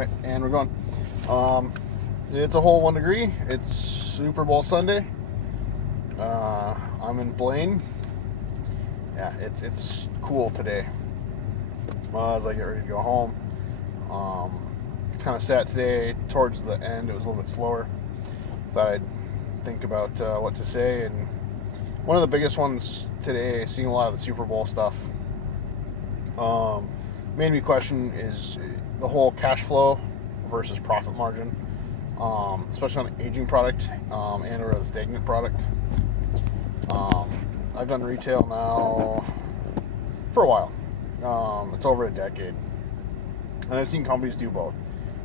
Alright, and we're going. It's a whole 1 degree. It's Super Bowl Sunday. I'm in Blaine. Yeah, it's cool today. As I get ready to go home. Kind of sat today towards the end. It was a little bit slower. Thought I'd think about what to say. And one of the biggest ones today, seeing a lot of the Super Bowl stuff, made me question is the whole cash flow versus profit margin, especially on an aging product and or a stagnant product. I've done retail now for a while. It's over a decade, and I've seen companies do both.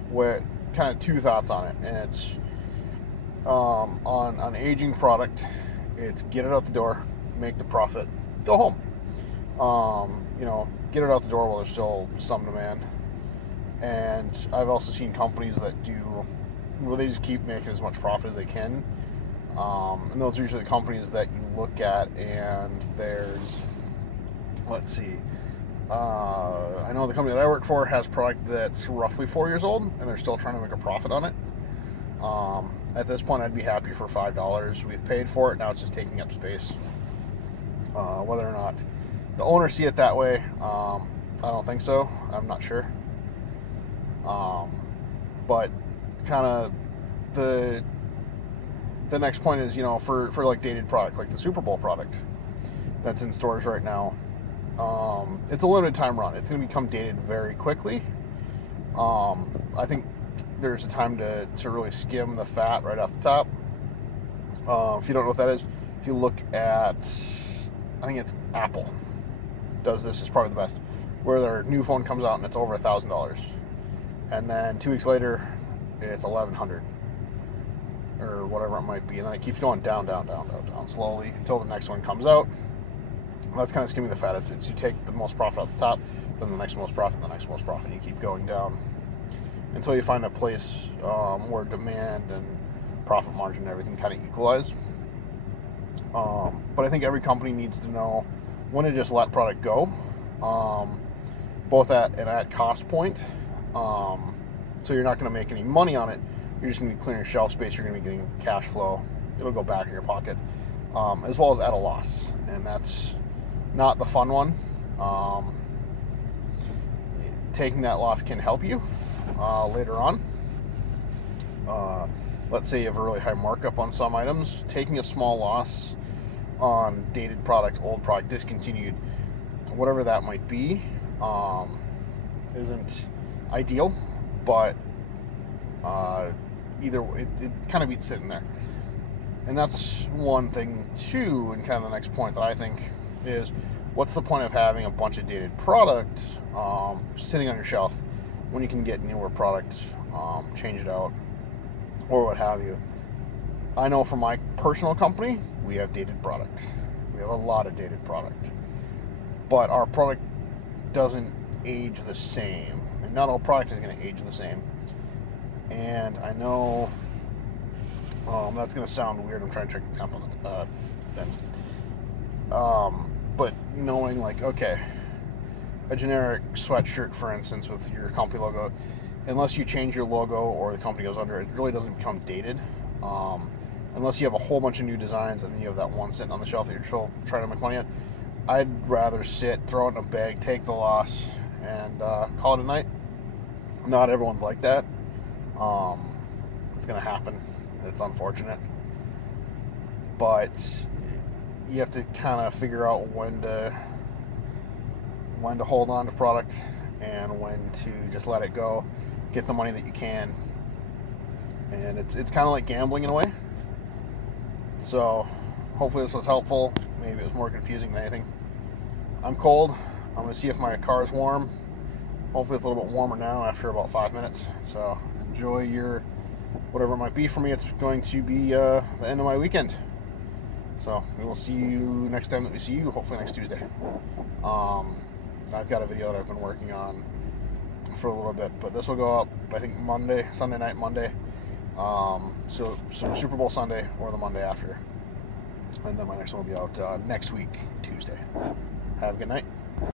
Where kind of two thoughts on it, and it's on aging product, it's get it out the door, make the profit, go home. Get it out the door while there's still some demand. And I've also seen companies that do where they just keep making as much profit as they can. And those are usually the companies that you look at, and there's, let's see, I know the company that I work for has product that's roughly 4 years old, and they're still trying to make a profit on it. At this point, I'd be happy for $5. We've paid for it, now it's just taking up space. Whether or not the owners see it that way, I don't think so. I'm not sure. But kind of the next point is, for like dated product, like the Super Bowl product that's in stores right now, it's a limited time run. It's going to become dated very quickly. I think there's a time to really skim the fat right off the top. If you don't know what that is, if you look at, I think it's Apple does this, is probably the best, where their new phone comes out and it's over $1,000, and then 2 weeks later it's $1,100 or whatever it might be, and then it keeps going down slowly until the next one comes out. That's kind of skimming the fat. It's you take the most profit at the top, then the next most profit, the next most profit, and you keep going down until you find a place where demand and profit margin and everything kind of equalize. But I think every company needs to know when to just let product go, both at cost point. So you're not going to make any money on it. You're just going to be clearing shelf space. You're going to be getting cash flow. It'll go back in your pocket, as well as at a loss, and that's not the fun one. Taking that loss can help you later on. Let's say you have a really high markup on some items. Taking a small loss on dated product, old product, discontinued, whatever that might be, isn't ideal, but either way, it kind of beats sitting there. And that's one thing too, and kind of the next point that I think is, what's the point of having a bunch of dated product sitting on your shelf when you can get newer product, change it out, or what have you. I know for my personal company, we have dated product. We have a lot of dated product. But our product doesn't age the same. And not all product is going to age the same. And I know that's going to sound weird. I'm trying to check the temp on the fence. But knowing, like, okay, a generic sweatshirt, for instance, with your company logo, unless you change your logo or the company goes under, it really doesn't become dated. Unless you have a whole bunch of new designs and then you have that one sitting on the shelf that you're still trying to make money on. I'd rather sit, throw it in a bag, take the loss, and call it a night. Not everyone's like that. It's going to happen. It's unfortunate. But you have to kind of figure out when to hold on to product and when to just let it go, get the money that you can. And it's kind of like gambling in a way. So hopefully this was helpful. Maybe it was more confusing than anything. I'm cold. I'm going to see if my car is warm. Hopefully it's a little bit warmer now after about 5 minutes. So enjoy your whatever it might be. For me, it's going to be the end of my weekend. So we will see you next time that we see you, hopefully next Tuesday. I've got a video that I've been working on for a little bit, but this will go up, I think, Sunday night, Monday. So Super Bowl Sunday or the Monday after. And then my next one will be out next week, Tuesday. Have a good night.